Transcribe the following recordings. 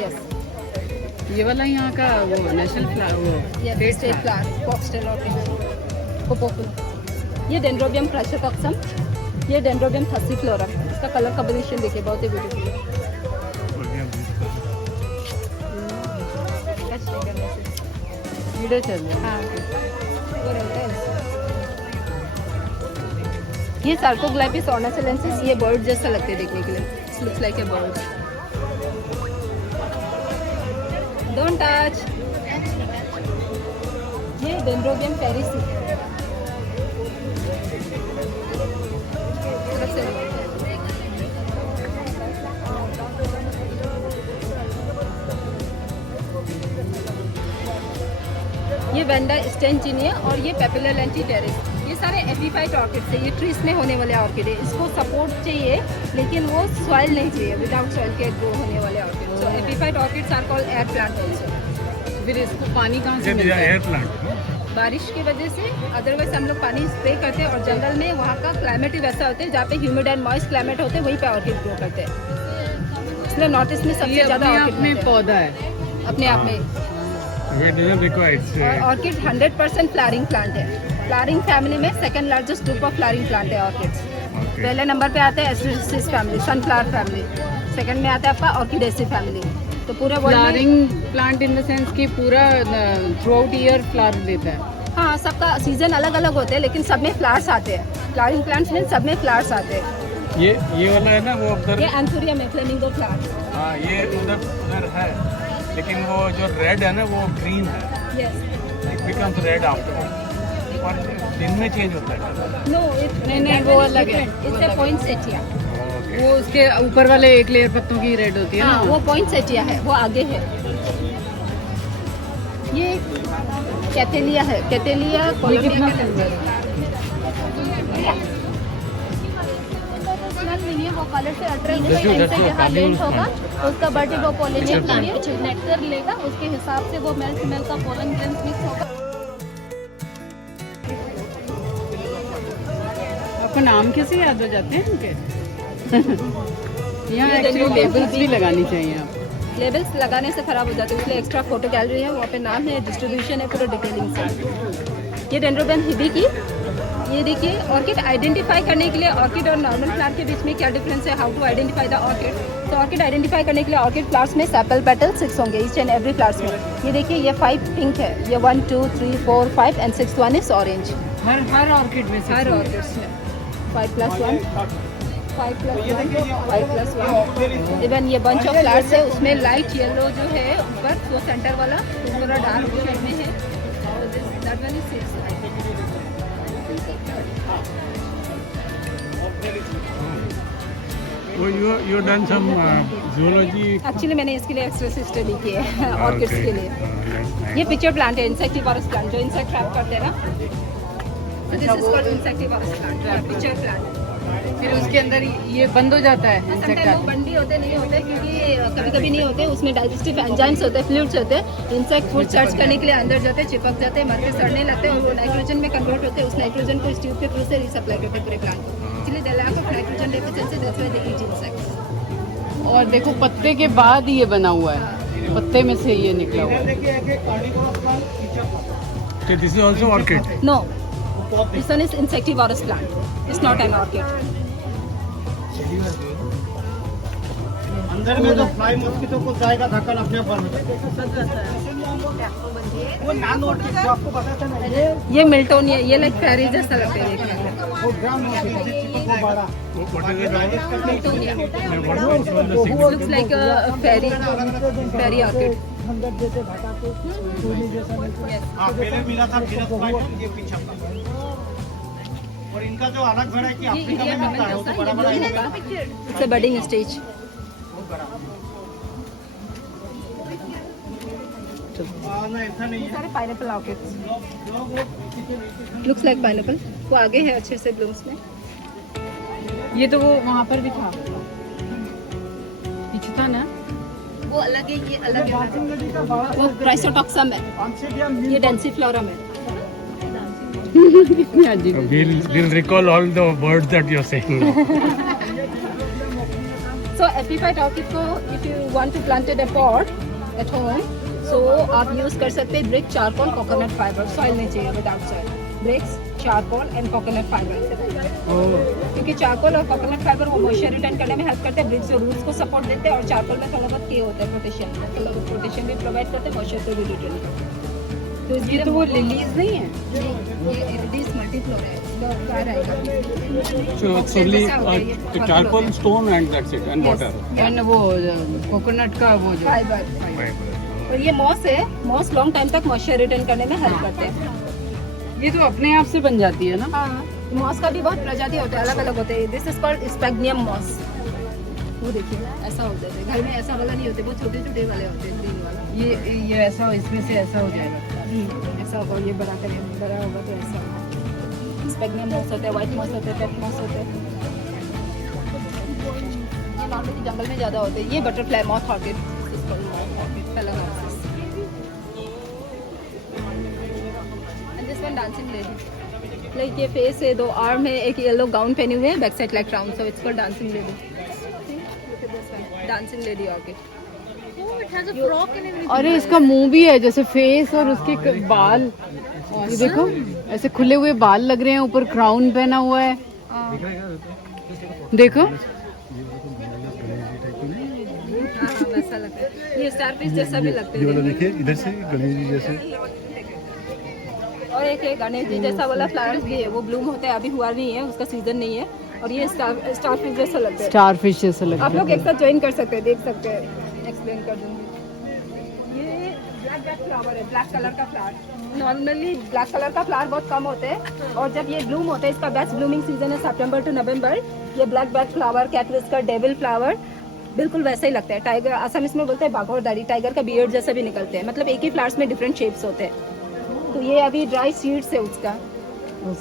Yes, ये वाला यहाँ का वो national flower, state flower, foxtail orchid, ये डेंड्रोबियम क्राइसोटॉक्सम, ये डेंड्रोबियम थर्सिफ्लोरम। इसका कलर कॉम्बिनेशन देखिए, बहुत ही ब्यूटीफुल है। कीड़े चल रहे हैं। हाँ, वो रहता है इसमें। ये सार्कोग्लाइपिस ऑर्नाचुलेंसिस, ये बर्ड जैसा लगते हैं देखने के लिए। Looks like a bird. Don't touch. ये डेंड्रोबियम पेरिसी। ये वेंडा स्टेंजिनिया और ये पेपिला लेंटिटेरिस, ये सारे एपीफाइट ऑर्किड्स है। ये ट्रीज में होने वाले ऑर्किड है। इसको सपोर्ट चाहिए लेकिन वो सॉइल नहीं चाहिए, विदाउट सॉइल के ग्रो होने वाले orchid. So epiphyte orchids are called air plant also. फिर इसको पानी कहाँ से मिलता है? Air plant. बारिश की वजह से, अदरवाइज हम लोग पानी स्प्रे करते हैं। और जंगल में वहाँ का क्लाइमेट ही वैसा होता है जहाँ पे ह्यूमिड एंड मॉइस्ट क्लाइमेट होते हैं, वहीं पे ऑर्किड ग्रो करते हैं। इसलिए नॉर्थ ईस्ट में सबसे ज़्यादा ऑर्किड में पौधा है अपने आप में। ऑर्किड 100% फ्लावरिंग प्लांट है। फ्लावरिंग फैमिली में second largest group of flowering plant है ऑर्किड्स। पहले नंबर पे आते हैं एस्ट्रेसिस फैमिली, सनफ्लावर फैमिली। सेकंड में आता है आपका ऑर्किडेसी फैमिली। तो पूरे flowering plant in the sense कि पूरा थ्रू आउट ईयर फ्लावर देता है। हाँ, सबका सीजन अलग अलग होते हैं लेकिन सब में फ्लावर्स आते हैं। फ्लावरिंग प्लांट्स में सब में फ्लावर्स आते हैं। ये वाला है ना, वो उधर। ये एंथूरियम है, फ्लेमिंगो फ्लावर्स। हाँ, ये उधर है, लेकिन वो जो रेड है ना वो ग्रीन है। Yes. It becomes red after, और दिन में चेंज होता है। नो, नहीं, वो अलग है। It's a poinsettia. वो उसके ऊपर वाले एक लेयर पत्तों की रेड होती है हाँ, ना। वो पॉइंसेटिया है, वो आगे है। ये कैटेलिया है, कैटेलिया कोलंबिया के सुंदर है। नहीं है, वो कलर से अट्रैक्ट होगा। इनसे यहाँ लेंथ होगा, उसका बर्डी वो पोलिनेट करिए, नेक्टर लेगा, उसके हिसाब से वो मेल फीमेल का पोलन ग्रेन्स मिक्स होगा। आपको नाम कैसे याद हो जाते हैं इनके? यहाँ एक्चुअली लेबल्स भी लगानी चाहिए आप। लेबल्स लगाने से खराब हो जाते हैं, इसलिए एक्स्ट्रा फोटो गैलरी है, वहाँ पे नाम है, डिस्ट्रीब्यूशन है, पूरा डिटेलिंग से। ये डेंड्रोबियम हिबिकी। ये देखिए, ऑर्किड आइडेंटिफाई करने के लिए ऑर्किड और नॉर्मल फ्लावर के बीच में क्या डिफरेंस है, how to identify the orchid. तो ऑर्किड आइडेंटिफाई करने के लिए ऑर्किड फ्लावर्स में सेपल पेटल 6 होंगे, ईच एंड एवरी फ्लावर्स में। ये देखिए, ये 5 पिंक है, ये 1 2 3 4 5 and 6th one is orange. Her orchid में हर ऑर्किड्स में 5+1 5+1 इवन ये बंच ऑफ फ्लावर्स है, उसमें लाइट येलो जो है ऊपर, वो सेंटर वाला थोड़ा डार्क शेड में है। That one is 6। You done some zoology? Actually मैंने इसके लिए एक्स्ट्रा स्टडी की है ऑर्किड्स के लिए। ये पिक्चर प्लांट है, इंसेक्टिवोरस प्लांट, जो इंसेक्ट ट्रैप करते हैं ना। This is called insectivorous plant, pitcher plant. फिर उसके अंदर ये बंद हो जाता है इंसेक्ट समटाइम वो बंदी होते नहीं होते, क्योंकि कभी कभी नहीं होते, उसमें डाइजेस्टिव एंजाइम्स होते हैं, फ्लूइड्स होते हैं। इंसेक्ट फूड सर्च करने के लिए अंदर जाते हैं, चिपक जाते हैं, मर के सड़ने लगते हैं, और वो नाइट्रोजन में कन्वर्ट होते हैं। उस नाइट्रोजन को इस ट्यूब के थ्रू से रिसप्लाई करते हैं पूरे प्लांट को। इसलिए they lack of nitrogen deficiency, that's why they eat insects. और देखो पत्ते के बाद ये बना हुआ है, पत्ते में से ये निकला हुआ है। So this is also orchid. No, this one is insectivorous plant. It's not an orchid. अंदर में जो फ्लाई मॉस्किटो को जाएगा ढक्कन अपने आप बंद वो नानो ऑर्किड जो आपको पता था ना, ये मिल्टोनिया, ये लाइक फेरी जैसा लगता है देखने में। वो ग्राम मॉस्किटो वो बड़ा What is it? मिल्टोनिया What is the signal? looks like a fairy orchid. अंदर जैसे घटा के सोने जैसा हाँ, पहले मिला था फिरस पाइट, ये पीछे का। और इनका जो अलग वैरायटी अफ्रीका में मिलता है, वो तो बड़ा बड़ा होगा। It's a budding stage. ना ऐसा नहीं है। सारे pineapple orchids, looks like pineapple. वो आगे है अच्छे से ब्लूम्स में। ये तो वो वहाँ पर भी था, पीछे था ना। वो अलग है, ये अलग है। वो क्राइसोटॉक्सम है, ये डेंसिफ्लोरम है। We'll recall all the words that you're saying. So epiphyte orchid को if you want to planted a pot at home, so आप यूज कर सकते हैं brick, charcoal, coconut fibre. Soil नहीं चाहिए, without soil. Bricks, charcoal and coconut fibre. क्योंकि charcoal और coconut fibre वो मॉइस्चर रिटेन करने में हेल्प करते हैं, ब्रिक्स और रूट्स को सपोर्ट देते हैं, और चारकोल में थोड़ा बहुत के होता है प्रोटेक्शन, थोड़ा बहुत प्रोटेक्शन भी प्रोवाइड करते हैं, मॉइस्चर को भी रिटेन करते हैं. तो ये तो वो लिलीज नहीं है. ये इरिडिस मल्टीफ्लोर है, इसका कार आएगा. So it's only charcoal, stone and that's it, and water. And वो कोकोनट का वो जो फाइबर. और ये मॉस है. मॉस लॉन्ग टाइम तक मॉइस्चर रिटेन करने में हेल्प करते हैं. ये तो अपने आप से बन जाती है ना. हाँ, मॉस का भी बहुत प्रजाति होते हैं, अलग अलग होते हैं. This is called sphagnum moss. वो देखिए ऐसा होता है, घर में ऐसा वाला नहीं होते, बहुत छोटे छोटे वाले होते हैं, ग्रीन वाला. ये ऐसा, इसमें से ऐसा हो जाएगा. ऐसा होगा, ये बड़ा करें, बड़ा होगा तो ऐसा होगा. स्पैग्नियम मॉस होते हैं, व्हाइट मॉस होते हैं, रेड मॉस होते हैं. ये नॉर्मली जंगल में ज़्यादा होते हैं. ये butterfly moth orchid, and this one dancing lady. Like ये फेस है, 2 आर्म है, एक येलो गाउन पहने हुए हैं, back side like round, so it's called dancing lady. Dancing lady orchid. अरे इसका मुंह भी है जैसे फेस, और उसके बाल, ये देखो ऐसे खुले हुए बाल लग रहे हैं, ऊपर क्राउन पहना हुआ है. देखो वैसा लगता है. ये स्टारफिश जैसा भी लगता है. ये वाला देखिए इधर से गणेश जी जैसे. और एक है गणेश जी जैसा वाला फ्लावर्स भी है, वो ब्लूम होता है, अभी हुआ नहीं है, उसका सीजन नहीं है. और ये स्टारफिश जैसा लगता है. स्टारफिश जैसा लगता है. आप लोग एक साथ ज्वाइन कर सकते हैं, देख सकते हैं, एक्सप्लेन कर दूंगी. ये ब्लैक फ्लावर है, ब्लैक कलर का फ्लावर. नॉर्मली ब्लैक कलर का फ्लावर बहुत कम होते हैं, और जब ये ब्लूम होता है, इसका बेस्ट ब्लूमिंग सीजन है सितंबर टू नवंबर. ये ब्लैक बैक फ्लावर, कैटविस का डेविल फ्लावर बिल्कुल वैसा ही लगता है. टाइगर, असम इसमें बोलते हैं बाघोरदारी, टाइगर का बियर्ड जैसा भी निकलते हैं. मतलब एक ही फ्लावर्स में डिफरेंट शेप्स होते हैं. तो ये अभी ड्राई सीड्स है उसका.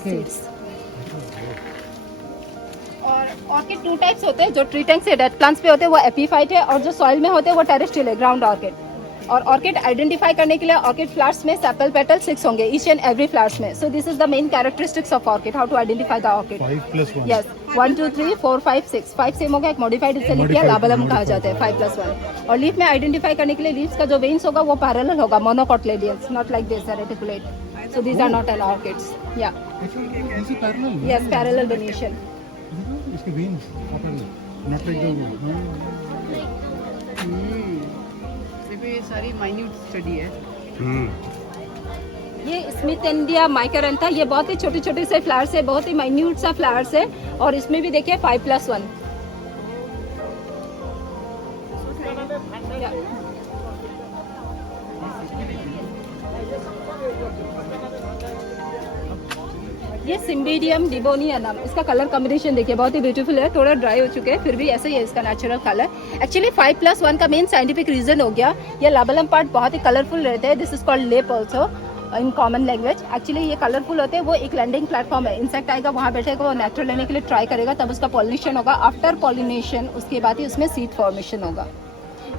सीड्स. और ऑर्किड 2 टाइप्स होते हैं. जो ट्री टैंक से डेड प्लांट्स पे होते हैं वो एपीफाइट है, और जो सॉइल में होते हैं वो टेरेस्ट्रियल है, ग्राउंड ऑर्किड. और ऑर्किड आइडेंटिफाई करने के लिए ऑर्किड फ्लावर्स में सेपल पेटल 6 होंगे, ईच एंड एवरी फ्लावर्स में. So this is the main characteristics of orchid, how to identify the orchid. 5+1. Yes, 1 2 3 4 5 6. 5 same होगा, एक मॉडिफाइड इससे लिख दिया, लाबलम कहा जाता है. 5+1. और लीफ में आइडेंटिफाई करने के लिए लीव्स का जो वेन्स होगा वो पैरेलल होगा, monocotyledons, not like this reticulate. So these are not all orchids. Yeah. This is parallel. Yes, parallel venation. इसके veins parallel. Not like the. ये सारी माइन्यूट स्टडी है. ये स्मिथ इंडिया माइकरंथा, ये बहुत ही छोटे छोटे से फ्लावर्स है, बहुत ही माइन्यूट सा फ्लावर्स है. और इसमें भी देखिए 5+1. ये सिम्बीडियम डिबोनियनम, इसका कलर कॉम्बिनेशन देखिए बहुत ही ब्यूटीफुल है. थोड़ा ड्राई हो चुके हैं, फिर भी ऐसा ही है इसका नेचुरल कलर. एक्चुअली 5+1 का मेन साइंटिफिक रीजन हो गया, ये लाबलम पार्ट बहुत ही कलरफुल रहते हैं. दिस इज कॉल्ड लेप also in common language. Actually ये कलरफुल होते हैं, वो एक लैंडिंग प्लेटफॉर्म है. इंसेक्ट आएगा, वहाँ बैठेगा, वो नेक्टर लेने के लिए ट्राई करेगा, तब उसका पॉलिनेशन होगा. आफ्टर पॉलिनेशन उसके बाद ही उसमें सीड फॉर्मेशन होगा.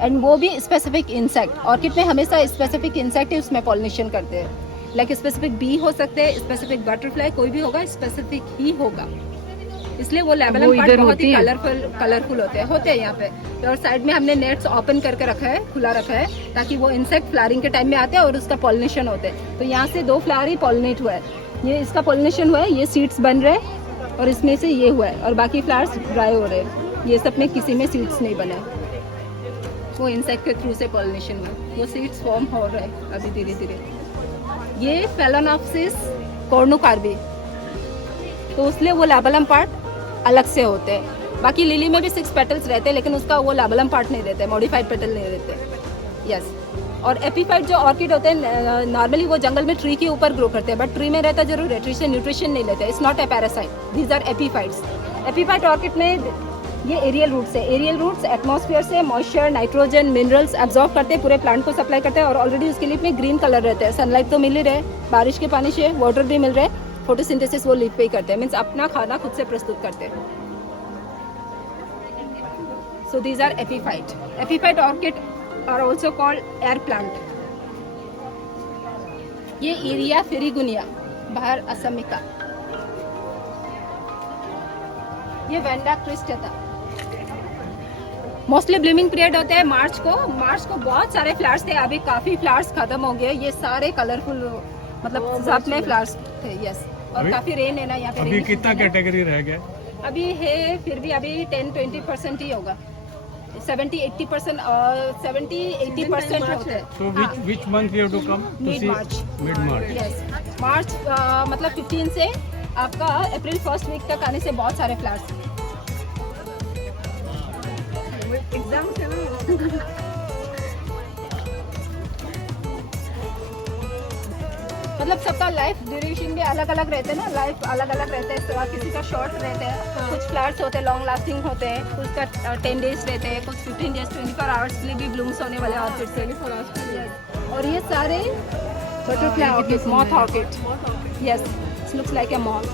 एंड वो भी स्पेसिफिक इंसेक्ट. ऑर्किड में हमेशा स्पेसिफिक इंसेक्ट ही उसमें पॉलिनेशन करते हैं. लाइक स्पेसिफिक बी हो सकते हैं, स्पेसिफिक बटरफ्लाई, कोई भी होगा, स्पेसिफिक ही होगा. इसलिए वो लेवलम पार्ट बहुत ही कलरफुल होते हैं यहाँ पे. और साइड में हमने नेट्स ओपन करके रखा है, खुला रखा है, ताकि वो इंसेक्ट फ्लावरिंग के टाइम में आते हैं और उसका पॉलिनेशन होते हैं. तो यहाँ से 2 फ्लावर ही पॉलिनेट हुआ है. ये इसका पॉलिनेशन हुआ है, ये सीड्स बन रहे हैं, और इसमें से ये हुआ है, और बाकी फ्लावर्स ड्राई हो रहे हैं. ये सब में किसी में सीड्स नहीं बने, वो इंसेक्ट के थ्रू से पॉलिनेशन हुआ है. वो सीड्स फॉर्म हो रहे हैं अभी धीरे धीरे. ये फेलोनॉप्सिस कॉर्नुकार्बी, तो इसलिए वो लाबलम पार्ट अलग से होते हैं. बाकी लिली में भी 6 पेटल्स रहते हैं, लेकिन उसका वो लाबलम पार्ट नहीं रहते, मॉडिफाइड पेटल नहीं रहते. यस. और एपीफाइट जो ऑर्किड होते हैं नॉर्मली वो जंगल में ट्री के ऊपर ग्रो करते हैं, बट ट्री में रहता जरूर है, ट्री से न्यूट्रिशन नहीं लेते. It's not a parasite, these are epiphytes. Epiphyte orchid में ये एरियल रूट्स है. एरियल रूट्स एटमॉस्फेयर से मॉइस्चर, नाइट्रोजन, मिनरल्स एब्जॉर्ब करते हैं, पूरे प्लांट को सप्लाई करते हैं. और ऑलरेडी उसके लीफ में ग्रीन कलर रहता है. सनलाइट तो मिल ही रहे, बारिश के पानी से वाटर भी मिल रहा है. फोटोसिंथेसिस वो लीफ पे ही करते हैं, मीन्स अपना खाना खुद से प्रस्तुत करते हैं. So these are epiphyte. Epiphyte orchid are also called air plant. ये एरिया फेरिगुनिया, बाहर असमिका. ये Vanda cristata. Mostly blooming period होते हैं मार्च को बहुत सारे फ्लावर्स थे, अभी काफी फ्लावर्स खत्म हो गए, ये सारे कलरफुल मतलब सब में फ्लावर्स थे। यस, और अभी- काफी रेन है ना यहाँ पे। अभी rainy कितना season है। कैटेगरी रह गया? अभी है फिर भी अभी 10-20% ही होगा, 70-80% और 70-80% होते हैं। So which month you have to come to Mid see? March. Mid March. Yes, March मतलब 15 से आपका अप्रैल फर्स्ट वीक तक आने से बहुत सारे फ्लावर्स। एग्जाम से मतलब सबका लाइफ ड्यूरेशन भी अलग अलग रहते हैं ना, लाइफ अलग अलग रहते हैं, किसी का शॉर्ट रहते हैं, कुछ फ्लावर्स होते हैं लॉन्ग लास्टिंग होते हैं, कुछ का 10 डेज रहते हैं, कुछ 15 डेज 24 आवर्स के लिए भी ब्लूम्स होने वाले ऑर्किड से। और ये सारे butterfly orchid, moth orchid. Yes, it looks like a moth,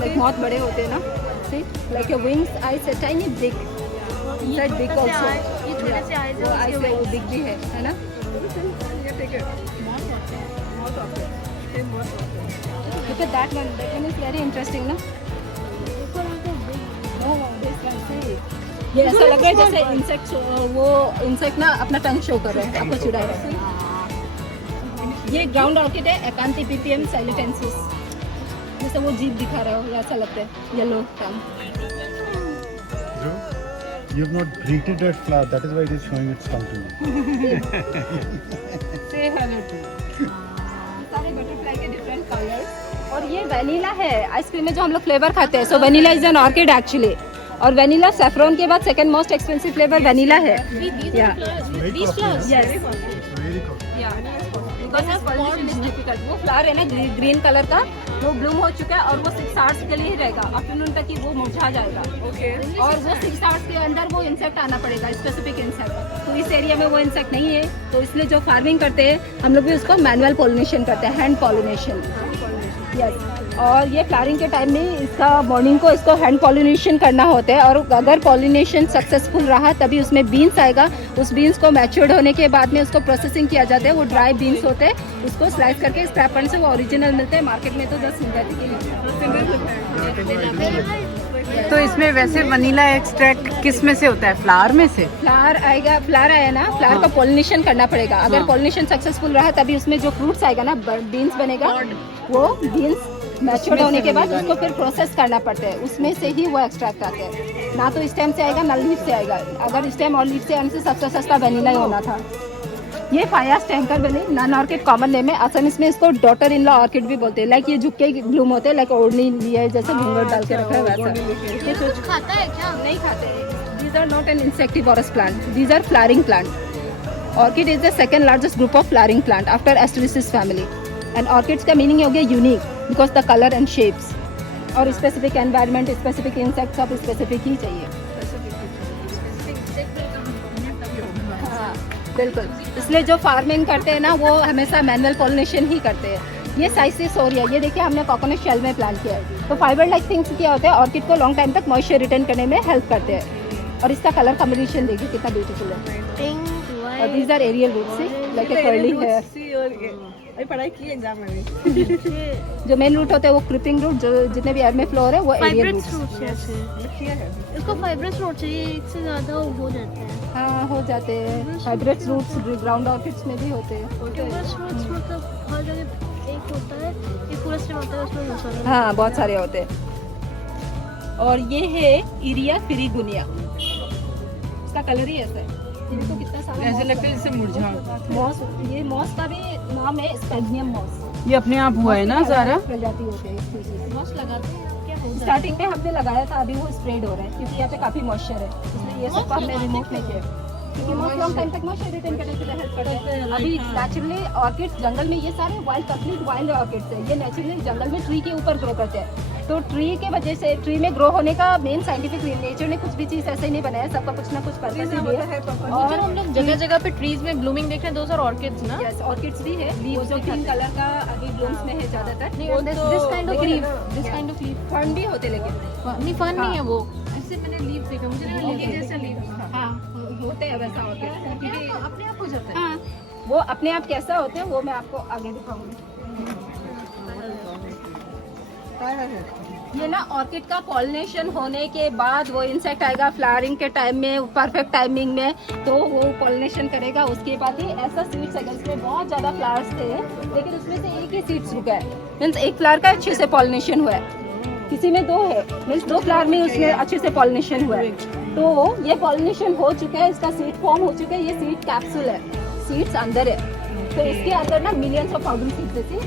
like moth बड़े होते हैं ना, सी लाइक ए विंग्स, आईज है tiny big, inside big also, ये छोटे से आईज है, आईज है वो बिग भी है ना। Look at that one is very interesting ना। ये ऐसा लग रहा है जैसे इंसेक्ट, वो इंसेक्ट ना अपना टंग शो कर रहे हैं, आपको चिढ़ा रहे हैं। ये ग्राउंड ऑर्किड है, एकांती पीपीएम साइलेंटेंसिस, जैसे वो जीप दिखा रहा हो ऐसा लगता है, yellow tongue. You have not greeted that flower, that is why it is showing its tongue to you. Say hello to. सारे बटरफ्लाई के डिफरेंट कलर्स। और ये वेनिला है, आइसक्रीम में जो हम लोग फ्लेवर खाते हैं, so vanilla is an orchid actually. और वेनिला सैफरन के बाद second most expensive flavour vanilla है। या वो फ्लावर है ना ग्रीन कलर का, वो ब्लूम हो चुका है और वो 6 आवर्स के लिए ही रहेगा, आफ्टरनून तक ही वो मुरझा जाएगा। और वो 6 आवर्स के अंदर वो इंसेक्ट आना पड़ेगा, स्पेसिफिक इंसेक्ट। तो इस एरिया में वो इंसेक्ट नहीं है, तो इसलिए जो फार्मिंग करते हैं हम लोग भी उसको मैनुअल पॉलिनेशन करते हैं, हैंड पॉलिनेशन। यस, और ये फ्लावरिंग के टाइम में इसका मॉर्निंग को इसको हैंड पॉलिनेशन करना होता है, और अगर पॉलिनेशन सक्सेसफुल रहा तभी उसमें बीन्स आएगा। उस बीन्स को मैच्योर्ड होने के बाद में उसको प्रोसेसिंग किया जाता है, वो ड्राई बीन्स होते हैं, उसको स्लाइस करके स्क्रैप करने से वो ओरिजिनल मिलते हैं, मार्केट में तो जस्ट सिंथेटिक ही मिलते हैं। तो इसमें वैसे वनीला एक्सट्रैक्ट किस में से होता है? फ्लावर में से? फ्लावर आएगा, फ्लावर आया ना, फ्लावर का पॉलिनेशन करना पड़ेगा। अगर पॉलिनेशन सक्सेसफुल रहा तभी उसमें जो फ्रूट्स आएगा ना, बीन्स बनेगा, वो बीन्स मैच्योर्ड होने के बाद उसको फिर प्रोसेस करना पड़ता है, उसमें से ही वो एक्सट्रैक्ट आते हैं। ना तो स्टेम से आएगा ना लीफ से आएगा। अगर स्टेम और लीफ से आने से सबसे सस्ता वेनिला ही होना था। ये फायास टैंकर वेली नन ऑर्किड कॉमन नेम है, असल इसमें इसको डॉटर इन लॉ ऑर्किड भी बोलते हैं। लाइक ये झुके ब्लूम होते हैं, लाइक ओढ़नी लिया है जैसे घूंघट डाल के रखा है वैसा। ये कुछ खाता है क्या? नहीं खाते। These are not an insectivorous plant, these are flowering plant. Orchid is the second largest group of flowering plant after Asteraceae family. And orchids का मीनिंग हो गया unique, because the colour and shapes. और specific environment, specific insect, सब specific ही चाहिए। हाँ बिल्कुल, इसलिए जो फार्मिंग करते हैं ना वो हमेशा मैनुअल पॉलिनेशन ही करते हैं। ये साइसिस ओरिया, ये देखिए हमने कोकोनट शेल में प्लांट किया है। तो फाइबर लाइक थिंग्स क्या होते हैं, ऑर्किड को लॉन्ग टाइम तक मॉइस्चर रिटेन करने में हेल्प करते हैं। और इसका कलर कॉम्बिनेशन देखिए कितना ब्यूटीफुल है। और these are aerial roots, like a curly hair. पढ़ाई की एग्जाम में जो मेन रूट होते हैं वो क्रिपिंग रूट, जो जितने भी एयर में फ्लोर है वो एरियल रूट्स। इसको फाइब्रस रूट चाहिए, एक से ज्यादा हो जाते हैं। हाँ हो जाते हैं, फाइब्रस रूट्स ग्राउंड ऑर्किड्स में भी होते हैं। फाइब्रस रूट्स मतलब हर जगह एक होता है, एक पूरा स्टेम होता है, उसमें बहुत सारे हाँ बहुत सारे होते हैं। और ये है इरिया फिरिगुनिया, इसका कलर ही ऐसा है। इनको कितना सारा ऐसे लगता है जैसे मुरझा। मॉस, ये मॉस का भी नाम है स्पेजियम मॉस। ये अपने आप हुआ है ना सारा? प्रजाति होते हैं, मॉस लगाते हैं क्या? स्टार्टिंग में हमने लगाया था, अभी वो स्प्रेड हो रहा है क्योंकि यहाँ पे काफी मॉइस्चर है, इसलिए ये सब हमने रिमूव नहीं किया क्योंकि मॉस लॉन्ग टाइम तक मॉइस्चर रिटेन करने के लिए हेल्प करते हैं। अभी नेचुरली ऑर्किड्स जंगल में, ये सारे वाइल्ड, कंप्लीट वाइल्ड ऑर्किड्स है, ये नेचुरली जंगल में ट्री के ऊपर ग्रो करते हैं। तो ट्री के वजह से, ट्री में ग्रो होने का मेन साइंटिफिक, नेचर ने कुछ भी चीज ऐसे ही नहीं बनाया, सबका कुछ ना कुछ पर्पस ही है। और हम लोग जगह जगह पे ट्रीज में ब्लूमिंग देख रहे हैं, दोस आर ऑर्किड्स ना। यस, ऑर्किड्स भी है, वो जो ग्रीन कलर का अभी ब्लूम्स में है ज्यादातर। This kind of leaf, this kind of leaf fern भी होते लेकिन नहीं, फन नहीं है वो। ऐसे मैंने लीफ देखा, मुझे जैसा लीफ। हाँ होते हैं वैसा ऑर्किड। अपने आप हो जाता है। हाँ वो अपने आप कैसा होते हैं वो मैं आपको आगे दिखाऊंगी। ये ना ऑर्किड का पॉलिनेशन होने के बाद वो इंसेक्ट आएगा फ्लावरिंग के टाइम में, परफेक्ट टाइमिंग में, तो वो पॉलिनेशन करेगा। उसके बाद ही ऐसा सीड्स है, इसमें बहुत ज्यादा फ्लावर्स थे लेकिन उसमें से एक ही सीड्स रुका है, मीन्स एक फ्लावर का अच्छे से पॉलिनेशन हुआ है, किसी में 2 है, मीन्स 2 फ्लावर में उसमें अच्छे से पॉलिनेशन हुआ है। तो ये पॉलिनेशन हो चुका है, इसका सीड फॉर्म हो चुका है, ये सीड कैप्सूल है, सीड्स अंदर है। तो इसके अंदर ना मिलियंस ऑफ पाउडर सीड्स है।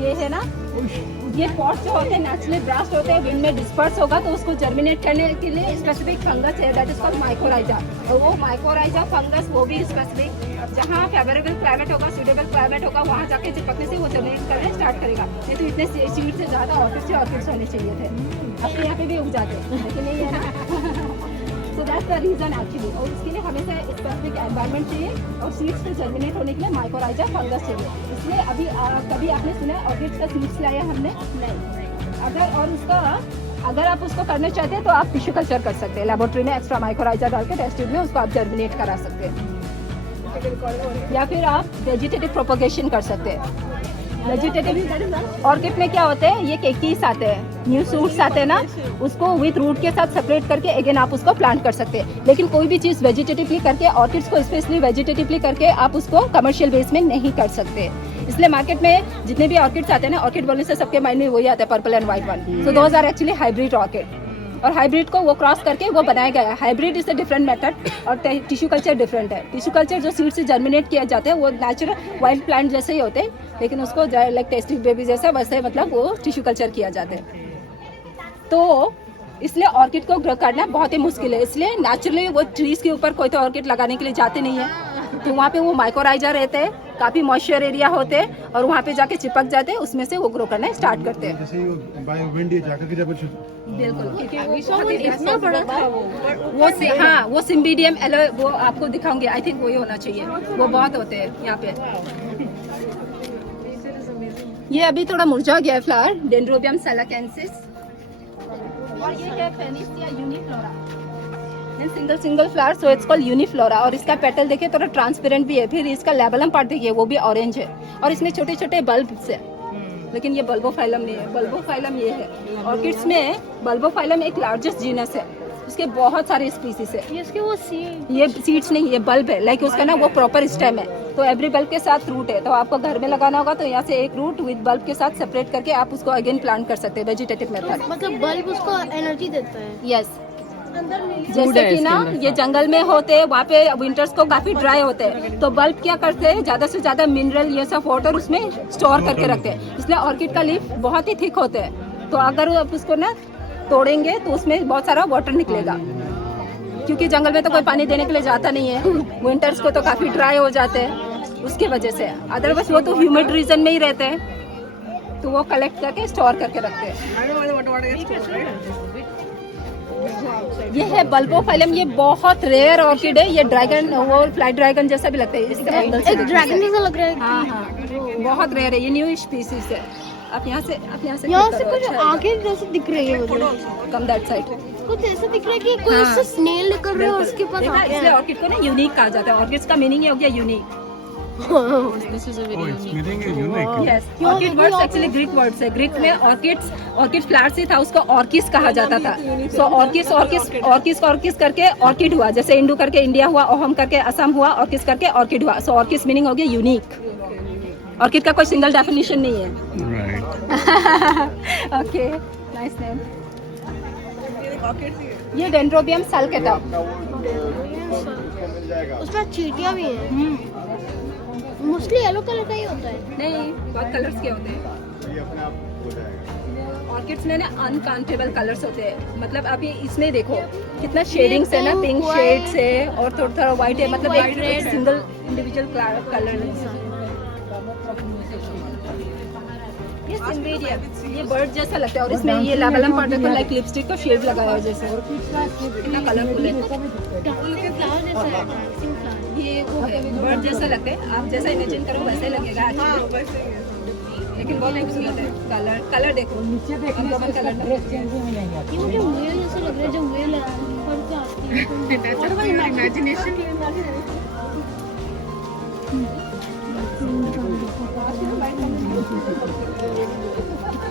ये है ना, ये पॉट्स जो होते हैं नेचुरली ब्रास्ट होते हैं, विंड में डिस्पर्स होगा तो उसको जर्मिनेट करने के लिए स्पेसिफिक फंगस है, दैट इज कॉल्ड माइकोराइजा। और वो माइकोराइजा फंगस वो भी स्पेसिफिक जहाँ फेवरेबल क्लाइमेट होगा, सूटेबल क्लाइमेट होगा, वहाँ जाके चिपकने से वो जर्मिनेट करना स्टार्ट करेगा। नहीं तो इतने सीड से ज्यादा ऑर्किड्स होने चाहिए थे, अपने यहाँ पे भी उग जाते लेकिन नहीं है ना। So that's the reason actually। और उसके लिए हमेशा स्पेसिफिक एनवायरनमेंट चाहिए और सीड्स को जर्मिनेट होने के लिए माइकोराइजा फंगस चाहिए। इसलिए अभी कभी आपने सुना है ऑर्किड्स का सीड्स लाया हमने? नहीं। अगर आप उसको करना चाहते हैं तो आप टिश्यू कल्चर कर सकते हैं, लेबोरेटरी में एक्स्ट्रा माइकोराइजा डाल के टेस्ट ट्यूब में उसको आप जर्मिनेट करा सकते हैं, या फिर आप वेजिटेटिव प्रोपोगेशन कर सकते हैं। वेजिटेटिव ऑर्किड में क्या होते हैं, ये केकीस आते हैं, न्यू सूट्स आते हैं ना, उसको विथ रूट के साथ सेपरेट करके अगेन आप उसको प्लांट कर सकते हैं। लेकिन कोई भी चीज़ वेजिटेटिवली करके, ऑर्किड्स को स्पेशली वेजिटेटिवली करके आप उसको कमर्शियल बेस में नहीं कर सकते। इसलिए मार्केट में जितने भी ऑर्किड्स आते हैं ना, ऑर्किड बोलने से सबके माइंड में वही आता है, purple and white one. So those are actually hybrid orchid, और हाइब्रिड को वो क्रॉस करके वो बनाया गया है। Hybrid is a different method और टिश्यू कल्चर डिफरेंट है। टिश्यू कल्चर जो सीड से जर्मिनेट किया जाता है वो नेचुरल वाइल्ड प्लांट जैसे ही होते हैं, लेकिन उसको लाइक टेस्टी बेबी जैसा वैसे मतलब वो टिश्यू कल्चर किया जाता है। तो इसलिए ऑर्किड को ग्रो करना बहुत ही मुश्किल है। इसलिए नेचुरली वो ट्रीज के ऊपर कोई तो ऑर्किड लगाने के लिए जाते नहीं है, तो वहाँ पे वो माइकोराइजा रहते हैं, काफी मॉइस्चर एरिया होते हैं और वहाँ पे जाके चिपक जाते हैं, उसमें से वो ग्रो करना स्टार्ट करते हैं। जैसे बाय विंड ये जाकर के जब बिल्कुल, क्योंकि वो इतना बड़ा था वो से, हाँ वो सिम्बिडियम एलो, वो आपको दिखाऊंगी, आई थिंक वही होना चाहिए, वो बहुत होते हैं यहाँ पे। ये अभी थोड़ा मुरझा गया है फ्लावर, डेंड्रोबियम सैलाकेंसिस, और ये है फेनिसिया uniflora, single flower, so it's called uniflora. और इसका पेटल देखिए थोड़ा ट्रांसपेरेंट भी है, फिर इसका लेबलम पार्ट देखिए वो भी ऑरेंज है, और इसमें छोटे छोटे बल्ब्स है, लेकिन ये बल्बोफाइलम नहीं है, बल्बोफाइलम ये है। ऑर्किड्स में बल्बोफाइलम एक लार्जेस्ट जीनस है, उसके बहुत सारे स्पीसीज है। ये सीड्स नहीं, ये बल्ब है, लाइक उसका ना वो प्रॉपर स्टेम है, तो एवरी बल्ब के साथ रूट है, तो आपको घर में लगाना होगा तो यहाँ से एक रूट विद बल्ब के साथ सेपरेट करके आप उसको अगेन प्लांट कर सकते हैं, वेजिटेटिव मेथड। मतलब बल्ब उसको एनर्जी देता है। यस, जैसे कि ना ये जंगल में होते हैं, वहाँ पे विंटर्स को काफी ड्राई होते हैं, तो बल्ब क्या करते हैं, ज्यादा से ज्यादा मिनरल ये सब वाटर उसमें स्टोर करके रखते हैं। इसलिए ऑर्किड का लीफ बहुत ही थिक होते हैं, तो अगर आप उसको ना तोड़ेंगे तो उसमें बहुत सारा वाटर निकलेगा, क्योंकि जंगल में तो कोई पानी देने के लिए जाता नहीं है, विंटर्स को तो काफी ड्राई हो जाते हैं उसके वजह से। अदरवाइज वो तो ह्यूमिड रीजन में ही रहते हैं, तो वो कलेक्ट करके स्टोर करके रखते हैं। ये है बल्बोफाइलम, ये बहुत रेयर ऑर्किड है, ये ड्रैगन, वो फ्लाई ड्रैगन जैसा भी लगता है, इसके एंगल से एक ड्रैगन जैसा लग रहा है। हाँ, बहुत रेयर है, ये न्यू स्पीसीज है। आप यहाँ से यहाँ से कुछ आगे जैसे दिख रही है मुझे, कम दैट साइड कुछ ऐसा दिख रहा है कि कोई उससे स्नेल निकल रहा है और उसके पास देखा, इसलिए ऑर्किड को ना यूनिक कहा जाता है। ऑर्किड्स का मीनिंग हो गया unique. Yes, orchid words actually Greek words है। ग्रीक में ऑर्किड फ्लावर से था, उसको ऑर्किस कहा जाता था। सो ऑर्किस करके ऑर्किड हुआ, जैसे इंडू करके इंडिया हुआ, ओहम करके असम हुआ, ऑर्किस करके ऑर्किड हुआ। सो ऑर्किस मीनिंग हो गया यूनिक। ऑर्किड का कोई सिंगल डेफिनेशन नहीं है। Okay, nice name. ये डेंड्रोबियम सल्केटा, उसमें चींटियां भी हैं। मोस्टली येलो कलर का ही होता है। नहीं, बहुत कलर्स के होते हैं ऑर्किड्स में ना, अनकाउंटेबल कलर्स होते हैं। मतलब आप ये इसमें देखो कितना शेडिंग्स है ना, पिंक शेड्स है और थोड़ा थोड़ा व्हाइट है, मतलब एक सिंगल इंडिविजुअल कलर है। ये सिम्बेडियम, ये बर्ड जैसा लगता है, और इसमें ये लेबलम पार्ट है, लाइक लिपस्टिक का शेड लगाया है जैसे, कितना कलरफुल है। ये वो है, बर्ड जैसा लगता है, आप जैसा इमेजिन करो वैसे लगेगा, लेकिन बहुत खूबसूरत है। कलर देखो, नीचे देखो, कलर ये मुझे व्हेल जैसा लग रहा है, जो व्हेल ऊपर से आती है। इमेजिनेशन।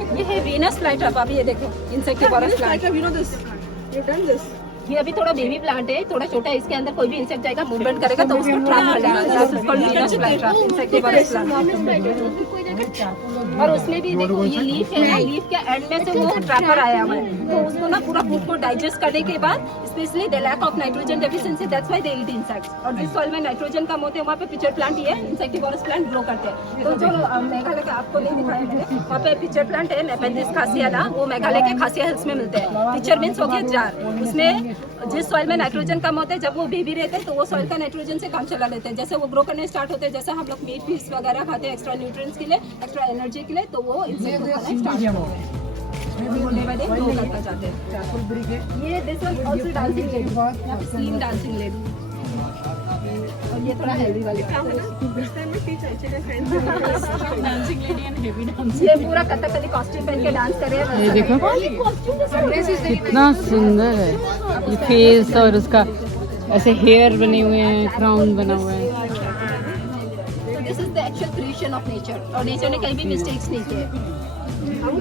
ये है वीनस वीनस फ्लाइट्रप, अभी ये देखो इंसेक्टिवोरस प्लांट। ये अभी थोड़ा बेबी प्लांट है, थोड़ा छोटा है, इसके अंदर कोई भी इंसेक्ट जाएगा, मूवमेंट करेगा तो उसको ट्रैप कर लेगा। That is called Venus flytrap, insectivorous plant. और उसमें भी देखो ये लीफ है ना, लीफ के एंड में से वो ट्रैपर आया हुआ है, तो उसको ना पूरा फूड को डाइजेस्ट करने के बाद specially the lack of nitrogen deficiency, that's why they eat insects. और जिस सॉइल में नाइट्रोजन कम होते हैं वहाँ पे पिक्चर प्लांट ये इंसेक्टिवोरस प्लांट ग्रो करते हैं। तो जो मेघालय का आपको नहीं दिखाया मैंने, वहाँ पे पिक्चर प्लांट है नेपेंथिस खासियाना, वो मेघालय के खासिया हिल्स में मिलते हैं। पिक्चर मीन्स हो गया जार, उसमें जिस सॉइल में नाइट्रोजन कम होते हैं, जब वो बेबी रहते हैं तो वो सॉइल का नाइट्रोजन से काम चला लेते हैं। जैसे वो ग्रो करने स्टार्ट होते हैं, जैसे हम लोग मीट फिश वगैरह खाते हैं एक्स्ट्रा न्यूट्रिएंट्स के लिए, एक्स्ट्रा एनर्जी के लिए, तो वो इंसेक्ट को खाना स्टार्ट ग्रो करना चाहते हैं। ये this one also dancing lady, slim dancing lady, और ये थोड़ा हेल्दी वाली ये पूरा कथकली कॉस्ट्यूम पहन के डांस कर रहे हैं। ये देखो कितना सुंदर है, ये फेस और उसका ऐसे हेयर बने हुए हैं, क्राउन बना हुआ है। This is the actual creation of nature, और नेचर ने कहीं भी मिस्टेक्स नहीं किए। और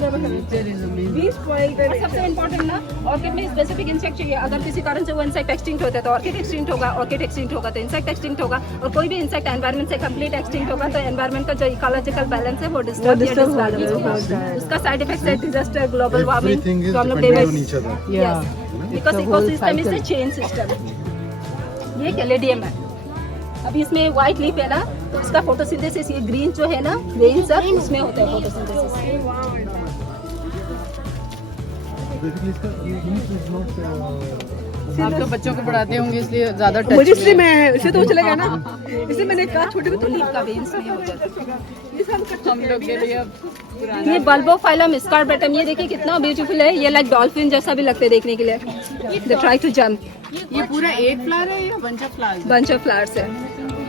सबसे इम्पोर्टेंट ना, ऑर्किड में स्पेसिफिक इंसेक्ट चाहिए। अगर किसी कारण से वो इंसेक्ट एक्सटिंक्ट होता है तो ऑर्किड एक्सटिंक्ट होगा, ऑर्किड एक्सटिंक्ट होगा तो इंसेक्ट एक्सटिंक्ट होगा। और कोई भी इंसेक्ट एनवायरनमेंट से कंप्लीट एक्सटिंक्ट होगा तो एनवायरनमेंट का जो इकोलॉजिकल बैलेंस है वो डिस्टर्ब होगा। उसका साइड इफेक्ट है disaster, global warming, problem because ecosystem is a chain system. ये कैलेडियम है, अभी इसमें व्हाइट लीफ है ना, तो उसका फोटोसिंथेसिस, ये ग्रीन जो है ना ग्रीन सब उसमें होता है फोटोसिंथेसिस। आप तो बच्चों को पढ़ाते होंगे इसलिए ज्यादा टच मुझे इसलिए मैं इसे तो चलेगा ना, इसलिए मैंने कहा छोटे में तो लीफ का वेन्स नहीं होता। हम लोग के लिए अब पुराना। ये बल्बोफाइलम स्कारबेटम, ये देखिए कितना ब्यूटीफुल है, ये लाइक डॉल्फिन जैसा भी लगता है देखने के लिए। They try to jump. ये पूरा एक फ्लावर है या bunch of flowers? Bunch of flowers है।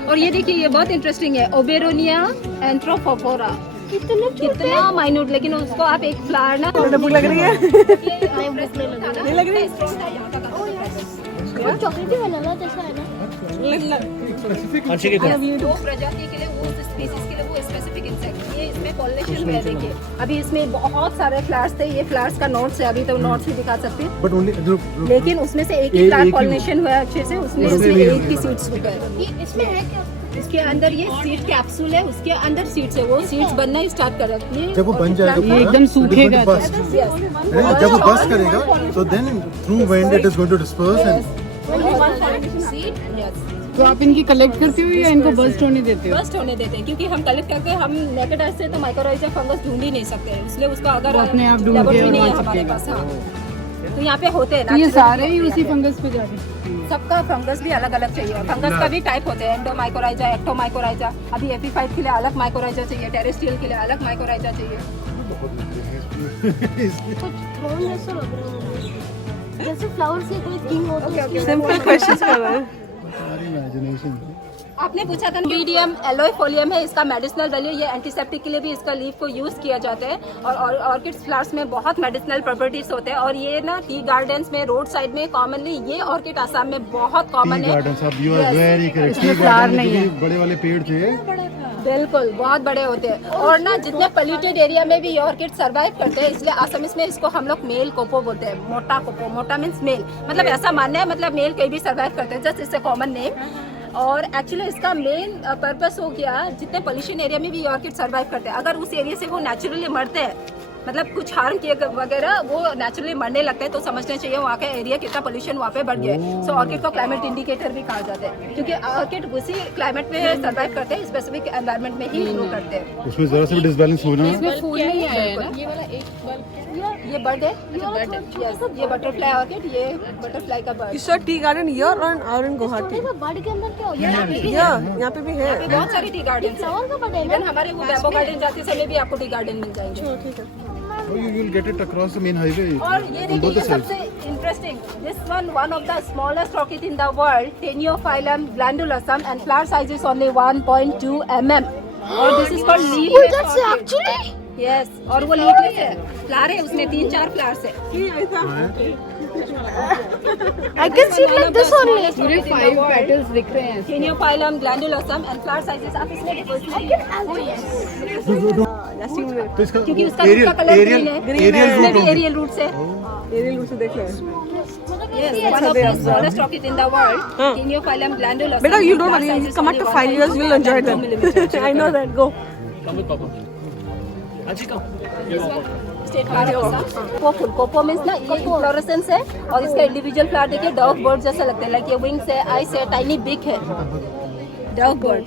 और ये देखिए ये बहुत इंटरेस्टिंग है, ओबेरोनिया एंथ्रोपोफोरा, कितना माइन्यूट, लेकिन उसको आप एक फ्लावर ना भूख लग रही है नहीं लग रही चॉकलेटी वनीला जैसा है ना। दो प्रजाति के लिए वो स्पीसीज के लिए वो स्पेसिफिक इंसेक्ट, ये इसमें पॉलिनेशन हुआ है। देखिए अभी इसमें बहुत सारे फ्लावर्स थे, ये फ्लावर्स का नोट्स है, अभी तो नोट्स ही दिखा सकते हैं, लेकिन उसमें से एक ही फ्लावर पॉलिनेशन हुआ है अच्छे से, उसमें एक ही सीड्स हुए। इसमें है क्या? इसके अंदर ये सीड कैप्सूल है, उसके अंदर सीड्स है, वो सीड्स बनना स्टार्ट कर रही है। जब वो बन जाएगा ये एकदम सूखेगा। जब वो बस्ट करेगा तो then through wind it is going to disperse and Yes. तो आप इनकी कलेक्ट करते हो या इनको बस्ट होने देते हो? बस्ट होने देते हैं, क्योंकि हम कलेक्ट करके हम नेकेड आई से तो माइक्रोराइजा फंगस ढूंढ ही नहीं सकते, इसलिए उसका अगर वो अपने आप ढूंढ के लेबोरेटरी नहीं है वहाँ हमारे चिपकेगा। पास। हाँ, तो यहाँ पे होते हैं तो ये natural सारे ही होते उसी हैं। फंगस पे जा रहे हैं। सबका फंगस भी अलग अलग चाहिए, फंगस का भी टाइप होते हैं, एंडोमाइकोराइजा, एक्टोमाइकोराइजा। अभी एपीफाइट के लिए अलग माइकोराइजा चाहिए, टेरेस्ट्रियल के लिए अलग माइकोराइजा चाहिए। कुछ थ्रोन जैसा लग रहा है, जैसे फ्लावर्स के कोई थीम हो तो सिंपल क्वेश्चंस कर रहे हैं। हमारी इमेजिनेशन। आपने पूछा था मीडियम एलोइफोलियम है, इसका मेडिसिनल वैल्यू, ये एंटीसेप्टिक के लिए भी इसका लीफ को यूज किया जाता है। और ऑर्किड फ्लावर्स में बहुत मेडिसिनल प्रॉपर्टीज होते हैं, और ये ना टी गार्डन्स में, रोड साइड में कॉमनली ये ऑर्किड आसाम में बहुत कॉमन है। गार्डन साहब यू आर वेरी करेक्ट। इसमें फ्लावर नहीं है। बड़े वाले पेड़ थे, बिल्कुल बहुत बड़े होते हैं, और ना जितने पोल्यूटेड एरिया में भी ये ऑर्किड सर्वाइव करते हैं, इसलिए असम में इसको हम लोग मेल कोपो बोलते हैं। मोटा कोपो, मोटा मीन्स मेल, मतलब ऐसा मानना है, मतलब मेल कहीं भी सर्वाइव करते हैं, जस्ट इससे कॉमन नेम। और एक्चुअली इसका मेन पर्पस हो गया, जितने पोल्यूशन एरिया में भी ऑर्किड सर्वाइव करते हैं, अगर उस एरिया से वो नेचुरली मरते हैं, मतलब कुछ हार्म किए वगैरह, वो नेचुरली मरने लगते हैं, तो समझना चाहिए वहाँ का एरिया कितना पोल्यूशन वहाँ पे बढ़ गया है। सो ऑर्किड को क्लाइमेट इंडिकेटर भी कहा जाता है, क्योंकि ऑर्किड उसी क्लाइमेट में सर्वाइव करते हैं, स्पेसिफिक एनवायरनमेंट में ही ग्रो करते हैं। उसमें जरा सा भी डिसबैलेंस होना इसमें फूल नहीं आया है ना? ये वाला एक ये बर्ड है, यस, ये बटरफ्लाई ऑर्किड, ये बटरफ्लाई का bird. Is your tea garden here or in Guwahati? Bird के अंदर क्या होता है? यहाँ पे भी है, यहाँ पे भी है। यहाँ पे बहुत सारी टी गार्डन फ्लावर का बर्ड है इवन हमारे वो बैम्बो गार्डन जाते समय भी आपको टी गार्डन मिल जाएंगे। ठीक है। you will get it across the main highway और ये on देखिए both ये the sides. सबसे interesting, this one of the smallest orchid in the world, Taeniophyllum glandulosum, and flower size is only 1.2 mm, और this is called leafless orchid. Yes, और वो leafless है, flower है उसमें 3-4 फ्लावर्स है। I can see like this only. पूरे 5 petals दिख रहे हैं। टेनियोफाइलम ग्लैंडुलसम एंड फ्लावर साइजेस, आप इसमें Yasin में तो इसका क्योंकि उसका रूट का कलर ग्रीन है, एरियल इसमें भी रूट एरियल रूट से एरियल रूट से देख लो। yes, one of the smallest orchid in the world, Kenyophilum glandulosum. Better you don't worry. You come out to 5 years, you'll enjoy them. I know that. Go. State flower Kopou Kopou means ना ये inflorescence है और इसका individual flower देखिए dove bird जैसा लगता है, like ये विंग्स है, आइस है, टाइनी बिग है, डव बर्ड।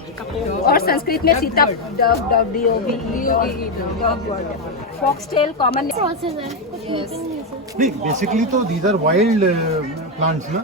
और संस्कृत में Sita dove dove DOVE dove bird है। फॉक्सटेल कॉमन प्रोसेस है, कुछ मीटिंग नहीं है सर। नहीं बेसिकली तो दीज आर वाइल्ड प्लांट्स ना।